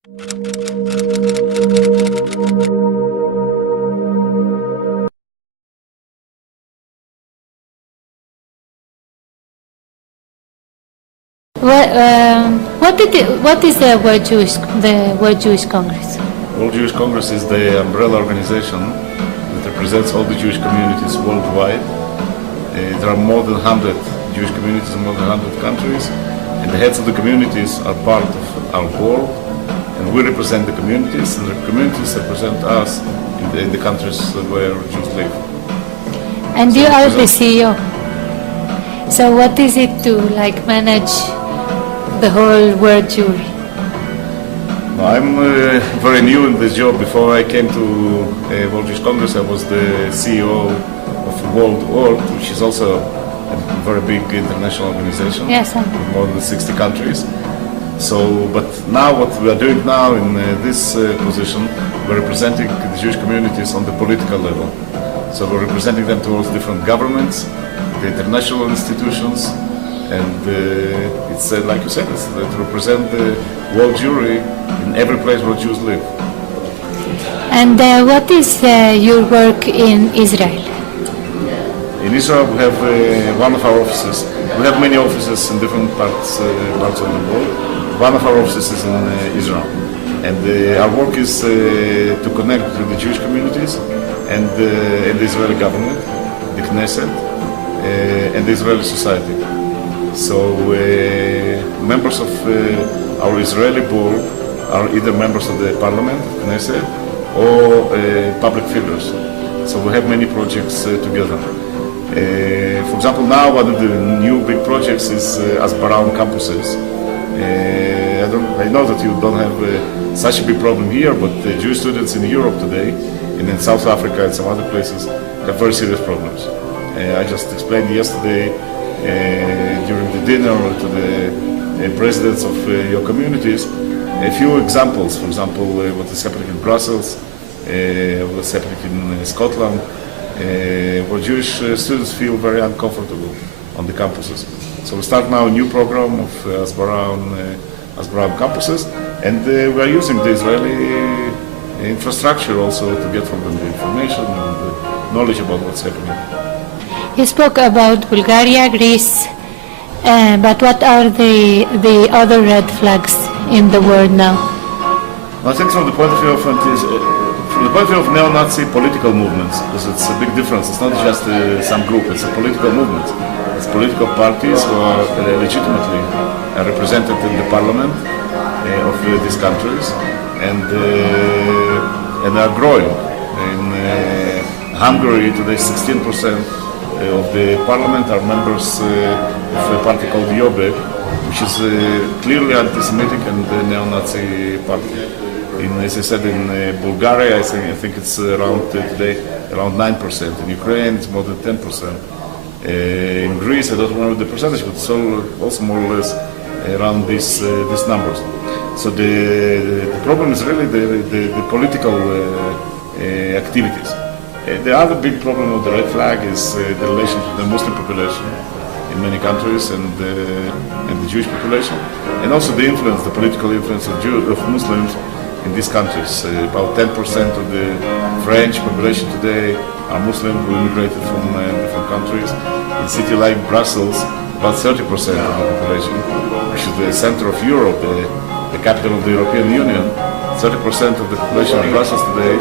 What is the World Jewish Congress? World Jewish Congress is the umbrella organization that represents all the Jewish communities worldwide. There are more than 100 Jewish communities in more than 100 countries, and the heads of the communities are part of our board, and we represent the communities, and the communities represent us in the countries where Jews live. And you are the CEO. So what is it to manage the whole world Jewry? I'm very new in this job. Before I came to World Jewish Congress, I was the CEO of World Org, which is also a very big international organization. Yes, with more than 60 countries. So, but now what we are doing now in this position, we're representing the Jewish communities on the political level. So we're representing them towards different governments, the international institutions, and it's like you said, it's to represent the world Jewry in every place where Jews live. And what is your work in Israel? In Israel, we have one of our offices. We have many offices in different parts of the world. One of our offices is in Israel, and our work is to connect with the Jewish communities and the Israeli government, the Knesset, and the Israeli society. So members of our Israeli board are either members of the parliament, Knesset, or public figures. So we have many projects together. For example, now one of the new big projects is Asbara on campuses. I know that you don't have such a big problem here, but the Jewish students in Europe today, and in South Africa and some other places, have very serious problems. I just explained yesterday during the dinner to the presidents of your communities a few examples. For example, what is happening in Brussels, what's happening in Scotland, where Jewish students feel very uncomfortable on the campuses. So we start now a new program of Asbara on campuses, and we are using the Israeli infrastructure also to get from them the information and the knowledge about what's happening. You spoke about Bulgaria, Greece, but what are the other red flags in the world now? I think from the point of view of neo-Nazi political movements, because it's a big difference. It's not just some group; it's a political movement. It's political parties who are legitimately represented in the parliament of these countries, and are growing. In Hungary today, 16% of the parliament are members of a party called Jobbik, which is clearly anti-Semitic and neo-Nazi party. As I said, in Bulgaria, I think it's around 9%. In Ukraine, it's more than 10%. In Greece, I don't remember the percentage, but it's also more or less around these numbers. So the problem is really the political activities. The other big problem of the red flag is the relation to the Muslim population in many countries and the Jewish population, and also the political influence of Muslims in these countries. About 10% of the French population today are Muslim who immigrated from different countries. In a city like Brussels, about 30% of the population, which is the center of Europe, the capital of the European Union, 30% of the population of Brussels today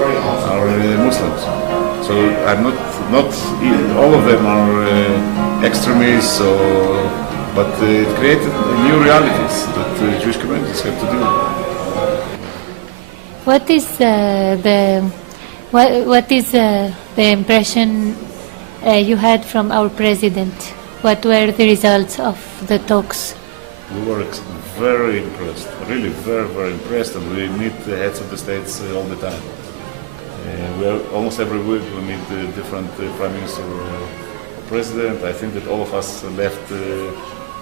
are Muslims. So I'm not all of them are extremists, but it created new realities that Jewish communities have to deal with. What is the impression you had from our president? What were the results of the talks? We were very impressed, really very, very impressed, and we meet the heads of the states all the time. Almost every week we meet different prime minister or president. I think that all of us left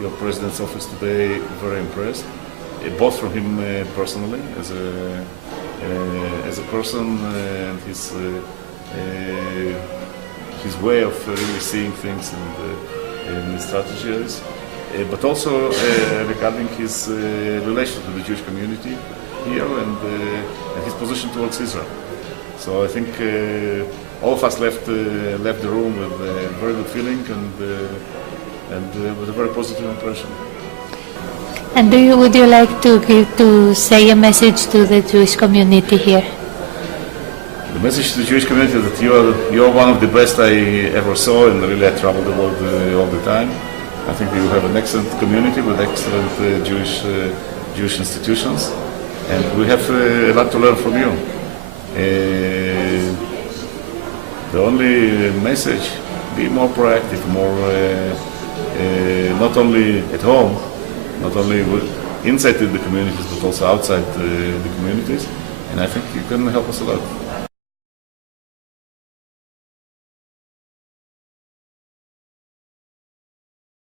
your president's office today very impressed, both from him personally as a person and his way of really seeing things and his strategies, but also regarding his relation to the Jewish community, here and his position towards Israel. So I think all of us left the room with a very good feeling and with a very positive impression. And would you like to say a message to the Jewish community here? The message to the Jewish community is that you are one of the best I ever saw, and really I travel the world all the time. I think you have an excellent community with excellent Jewish institutions, and we have a lot to learn from you. The only message: be more proactive, more not only at home, not only inside the communities, but also outside the communities. And I think you can help us a lot.